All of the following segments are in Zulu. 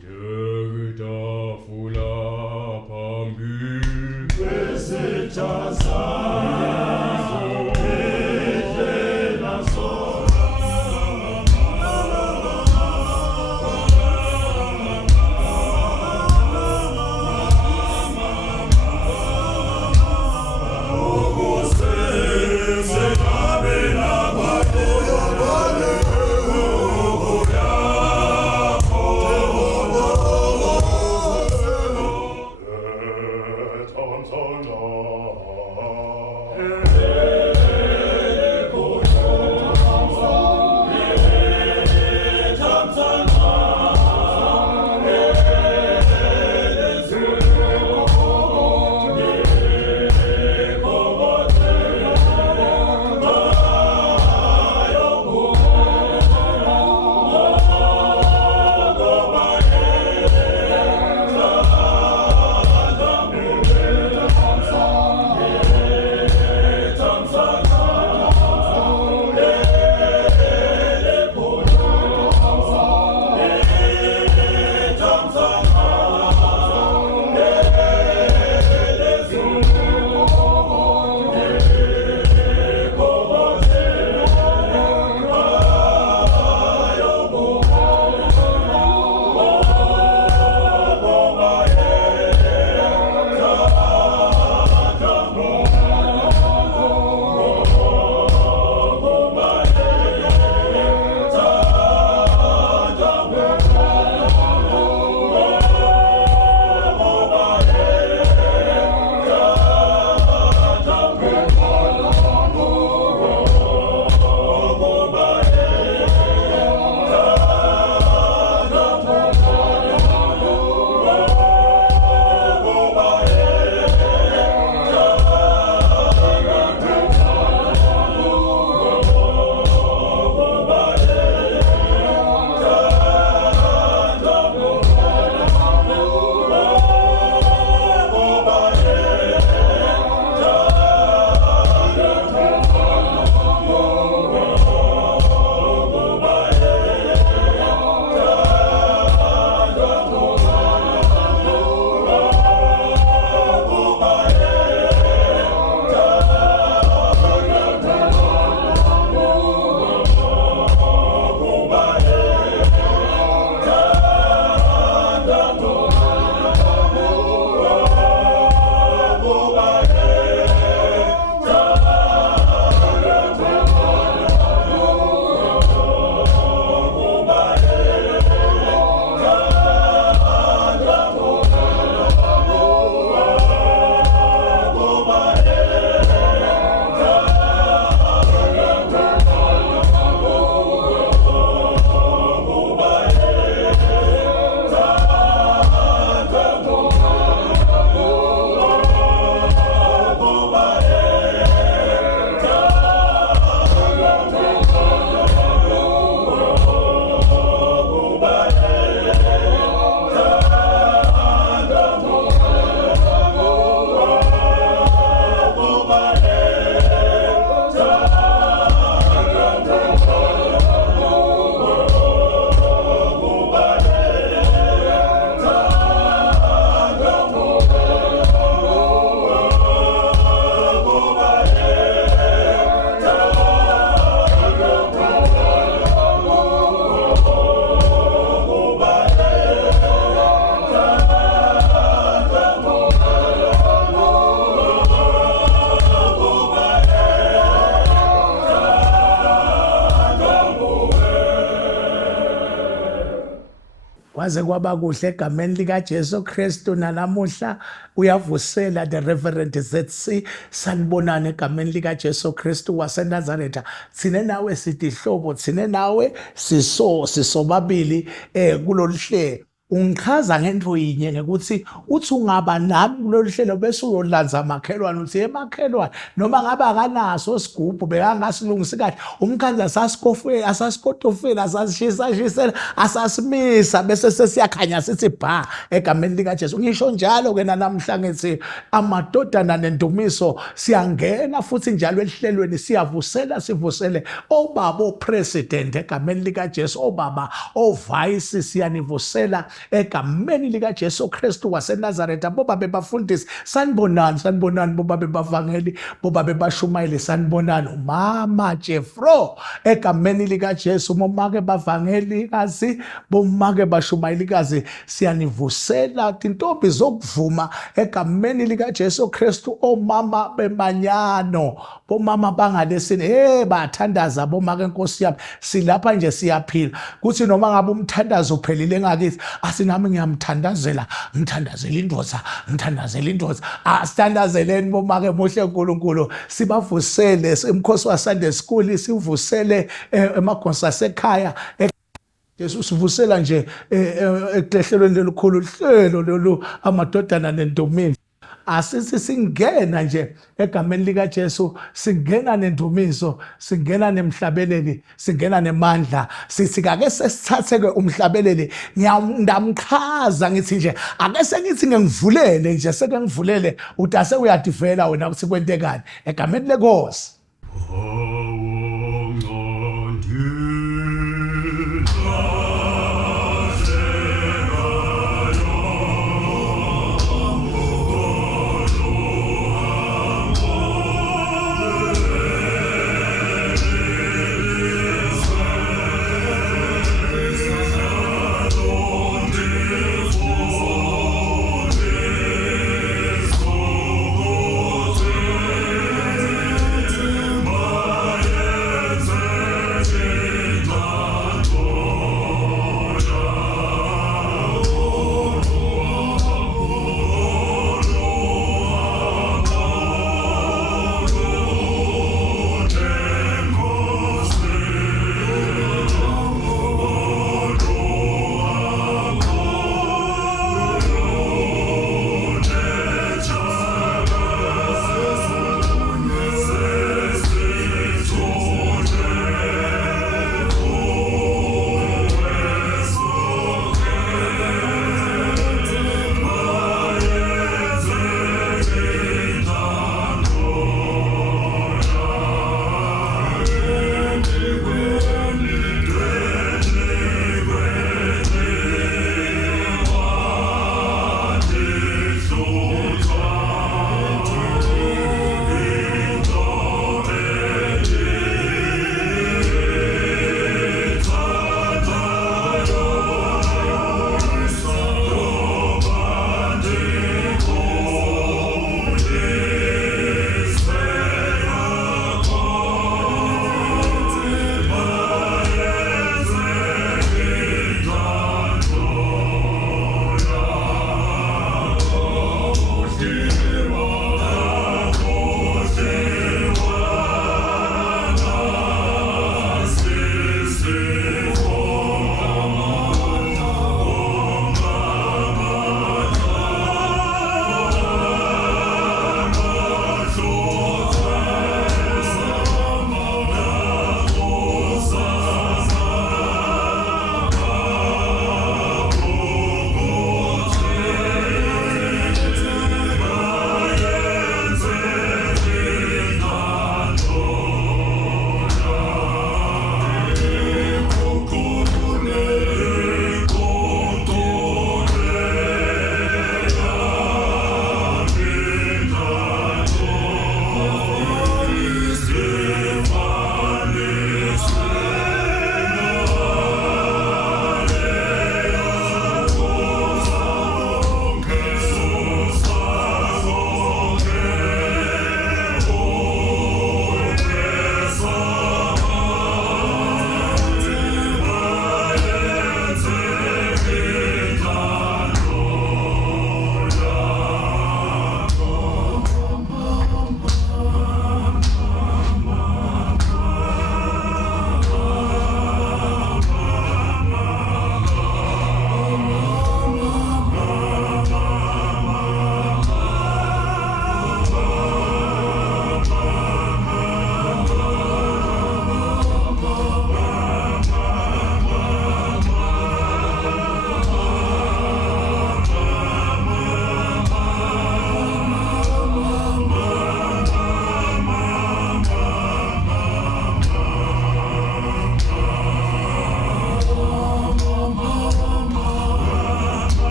Kutafula phambi kwesitha sazo indlela kwaze kwaba kuhle egameni likaJesu Kristu. Nanamuhla uyavusela the Reverend ZC. Sanibonana egameni likaJesu Kristu waseNazaretha. Thine nawe sithi hlobo, thine nawe sisobabili kulolu hlelo. Ungichaza ngento yinye ngekuthi uthi ungaba nami kulolu hlelo bese uyolanza makhelwane uthi emakhelwane noma ngaba akanaso isigubhu bekangasilungisi kahle umkhandla asasikotofela asashishisela asasimisa bese sesiyakhanya sithi bha egameni likaJesu. Ngisho njalo ke namhla ngithi amadodana nendumiso siyangena futhi njalo ehlelweni sivusele obaba opresident egameni likaJesu, obaba ovice siyanivusela egameni likaJesu Kristu waseNazaretha. Bobabe bafundisi, sanibonani bobabe bavangeli, bobabe bashumayeli, sanibonani. Umama Jeffro egameni likaJesu, bomake bavangelikazi, bomake bashumayelikazi, siyanivusela intombi zokuvuma egameni likaJesu Kristu. Omama bemanyano, bomama bangalesini, bathandaza bomake, Nkosi yami, silapha nje siyaphila. Kuthi noma ngabe umthandazo uphelile ngakithi, asinami ngiyamthandazela, ngithandazela indoda, asithandazeleni bomake, muhle uNkulunkulu, sibavusele emkhosi waSunday School, sivusele emagonsa asekhaya. Yesu sivusela nje eklehlelweni lelikhulu, hlelo lolu amadodana nendumiso. Asithi singena nje egameni likaJesu, singena nendumiso, singena nemhlabeleli, singena nemandla. Sithi ake sesithathe-ke umhlabeleli, ngiyamchaza ngithi nje ake sengithi ngengivulele nje, seke ngivulele uthi ase uyadivela wena ukuthi kwentekani egameni leNkosi.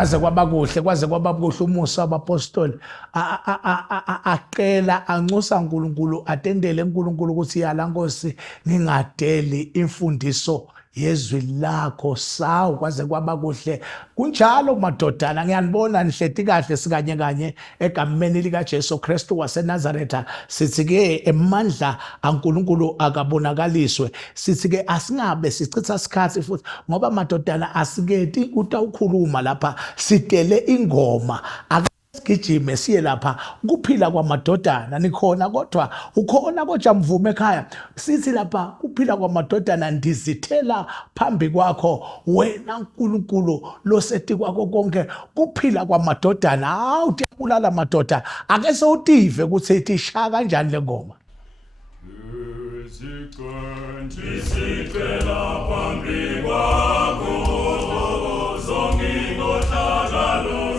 kwaze kwaba kuhle umusa wabapostoli aqela anxusa uNkulunkulu atendele uNkulunkulu ukuthi yala Nkosi ngingadeli imfundiso yezwi lakho sawu kwaze kwaba kuhle kunjalo madodana ngiyanibona nihleti kahle sikanye kanye egameni lika Jesu Kristu waseNazaretha sithi ke emandla aNkulunkulu akabonakaliswe sithi ke asingabe sichitha isikhathi futhi ngoba madodana asiketi utawukhuluma lapha sidele ingoma sigijime siye lapha kuphila kwamadodana nikhona kodwa ukhona kodwa mvume ekhaya sithi lapha kuphila kwamadodana ndizithela phambi kwakho wena uNkulunkulu losethi kwakho konke kuphila kwamadodana hawu uyabulala madoda ake sewutive ukuthi ithi shaya kanjani le ngoma Ndizicela phambi kwakho zonke inkohlakalo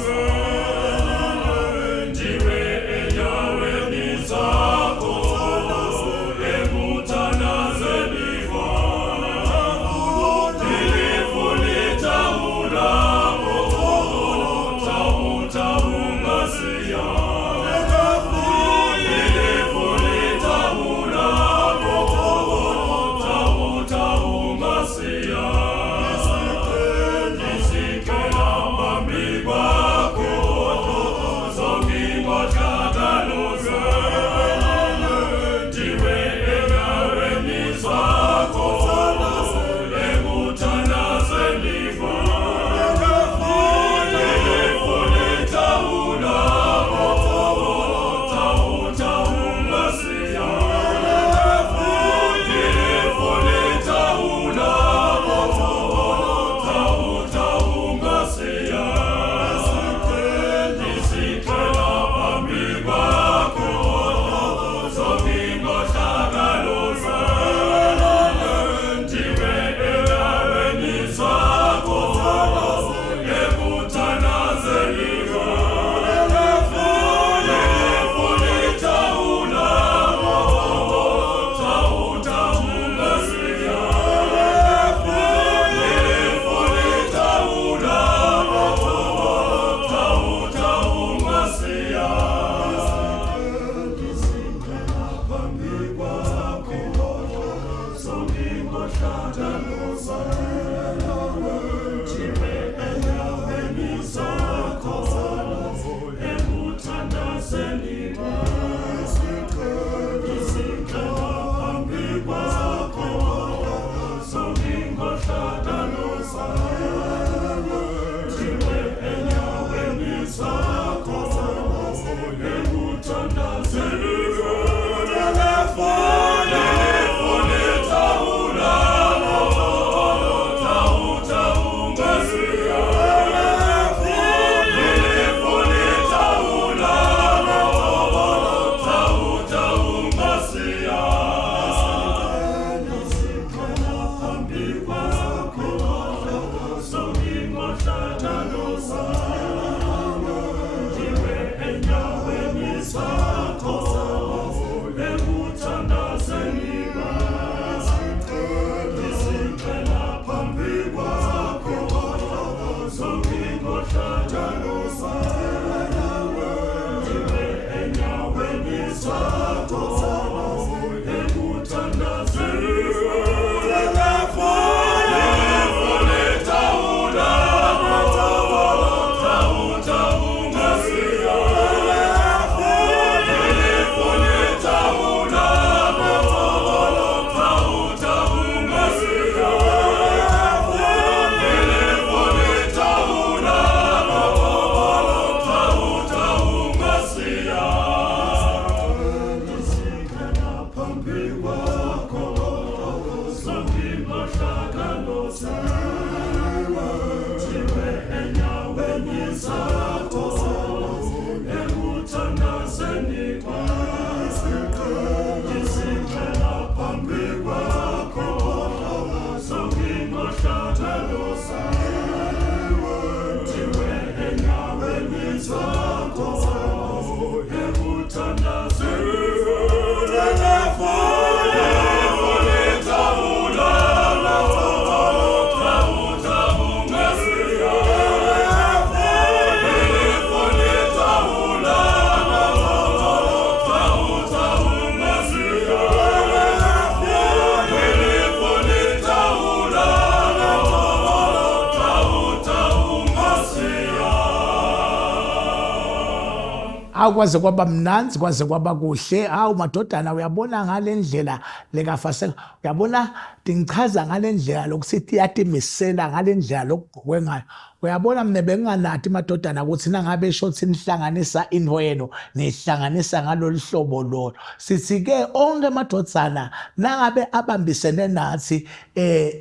akwaze kwaba mnanzi kwaze kwaba kuhle. Hawu madodana, uyabona ngale ndlela lekafasela, uyabona ngichaza ngale ndlela lokusithi yatimisela, ngale ndlela lokugqokwe ngayo. Uyabona mina benginganathi madodana ukuthi nangabe eshothi nihlanganisa into yenu nihlanganisa ngalolu hlobo lolo. Sithi ke onke madodana nangabe abambisene nathi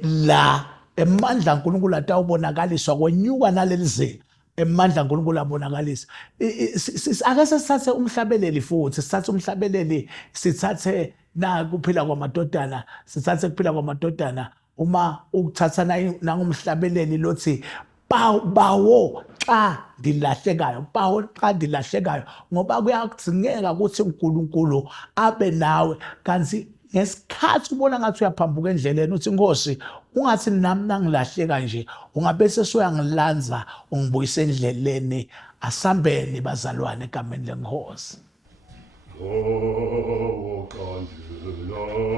la emandla uNkulunkulu atawubonakaliswa kwenyuka nalelizinga emandla uNkulunkulu abonakalisa. Ake sithathe umhlabeleli futhi, sithathe umhlabeleli, sithathe na kuphila kwamadodana, sithathe kuphila kwamadodana. Uma ukuthatha nangumhlabeleli lothi bawo xa ndilahlekayo, bawo xa ndilahlekayo, ngoba kuyadingeka ukuthi uNkulunkulu abe nawe. Kanti ngesikhathi ubona ngathi uyaphambuka endleleni uthi Nkosi, ungathi nami nangilahleka nje ungabese soyangilanza ungibuyisa endleleni. Asambeni bazalwane egameni leNkosi. Oh, Candela.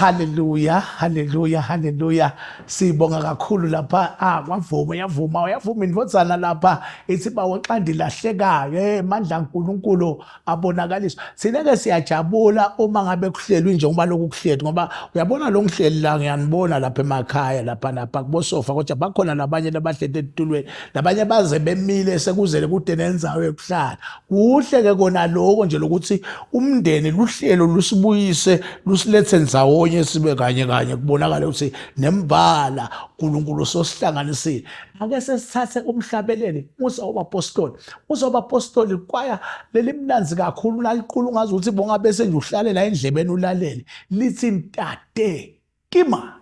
Hallelujah, hallelujah, hallelujah. Sibonga kakhulu lapha. Yavuma indvodzana lapha ithi bawo xa ndilahlekayo mandla uNkulunkulu abonakaliswa. Sineke siyajabula uma ngabe kuhlelwe njengoba lokhu kuhleli, ngoba uyabona lo ngihleli la ngiyanibona lapha emakhaya lapha kubosofa, kodwa bakhona labanye labahleli etulweni, labanye baze bemile sekuzele kude nenzawo yokuhlala. Kuhle ke kona lokho nje lokuthi umndeni luhlelo lusibuyise lusilethe ndzawonye sibe kanye kubonakala ukuthi nembala uNkulunkulu sosihlanganisile. Ake sesithathe umhlabeleli uzobapostoli kwaya leli mnanzi kakhulu naliqulu ngazi ukuthi bonga bese nje uhlalela endlebeni ulalele lithi Mtate Kima.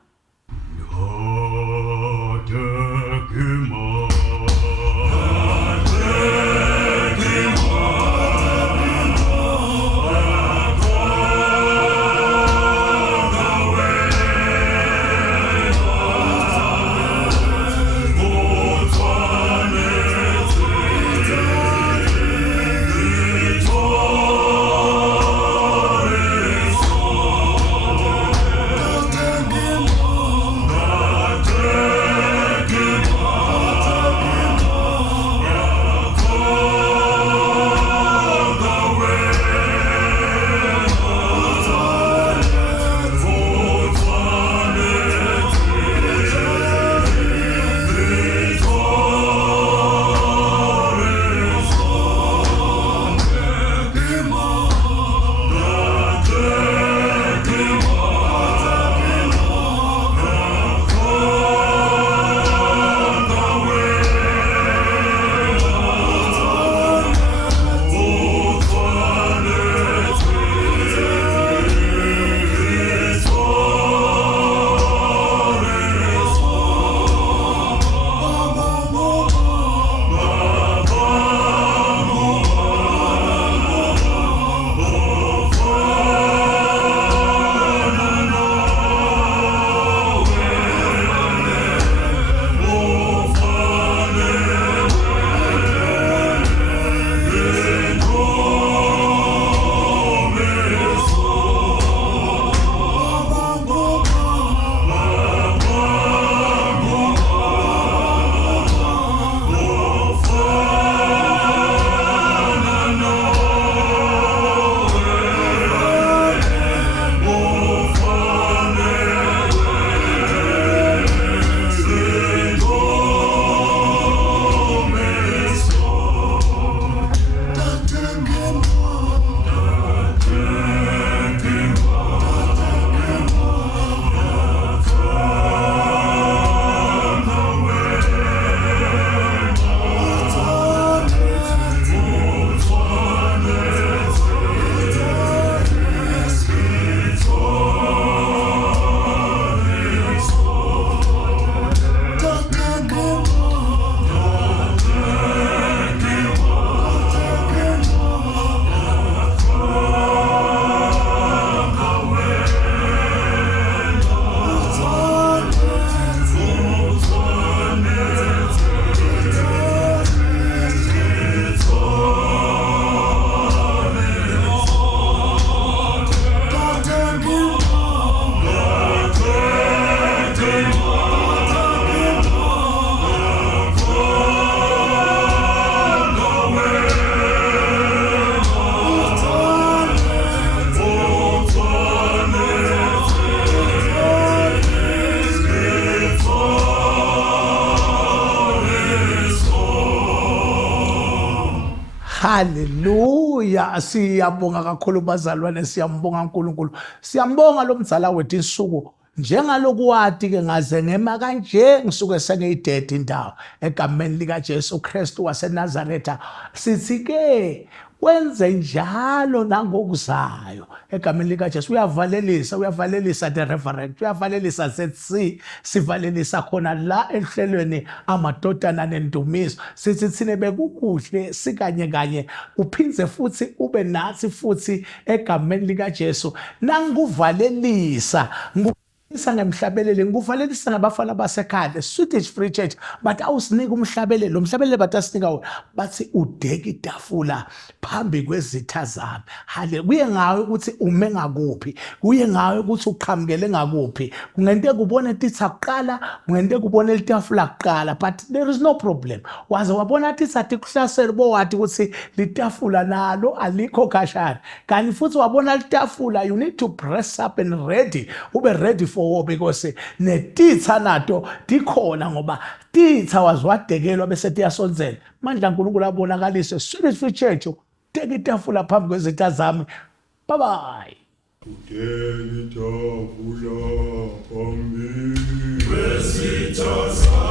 Haleluya, siyabonga kakhulu bazalwane, siyambonga uNkulunkulu, siyambonga lo mdzala wethu insuku. Njengaloku wathi ke ngaze ngema kanje ngisuke sengiyidede indawo egameni lika Jesu Kristu waseNazaretha. Sithi ke wenze njalo nangokuzayo egameni lika Jesu. Uyavalelisa the reverend, uyavalelisa ZC, sivalelisa khona la ehlelweni amadodana nendumiso. Sithi thine bekukuhle sikanye kanye uphindze futhi ube nathi futhi egameni lika Jesu. Nanguvalelisa ngemhlabelele, nguvalelisa ngabafana basekhaya Swedish Free Church, but awusinika umhlabelele bathi asinika wona, bathi udeka itafula phambi kwezitha zami. Hale, kuye ngawe ukuthi ume ngakuphi, kuye ngawe ukuthi uqhamukele ngakuphi. Kungente kubona titha kuqala, kungente kubona litafula kuqala, but there is no problem. Waze wabona titha tikuhlasela bo wathi ukuthi litafula nalo alikho kashana. Kanti futhi wabona litafula, you need to press up and ready, ube ready for war, because netitha nato dikhona ngoba titha wazwadekelwa bese tiyasonzela. Mandla uNkulunkulu abonakalise Swedish Free Church, teka itafula phambi kwezitha zami. Bye bye. Itafula phambi kwezitha zami.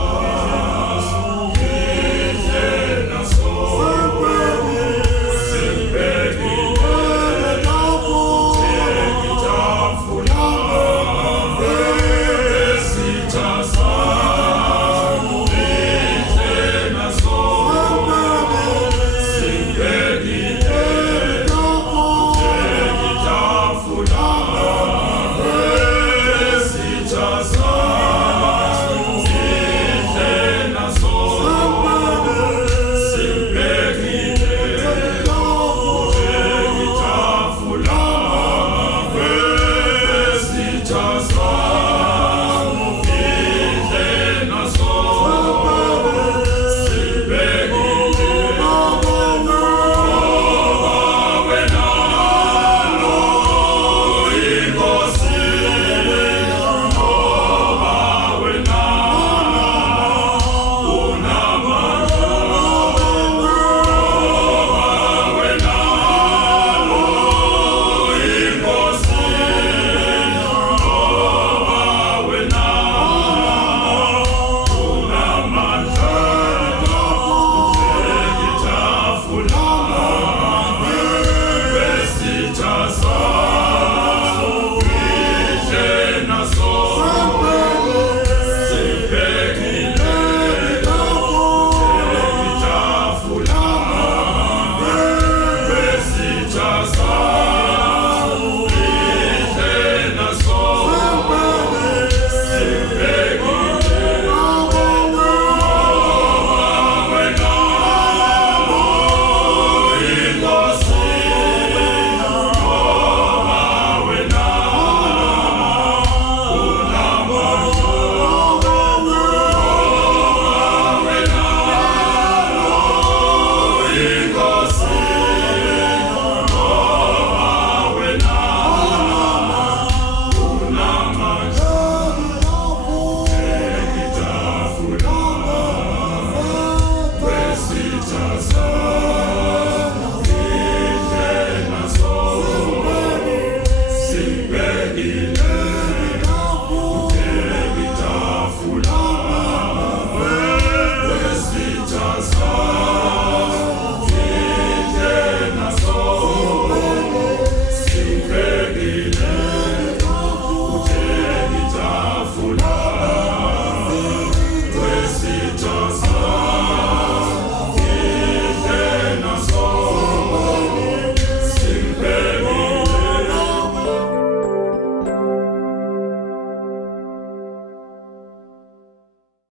Jesus.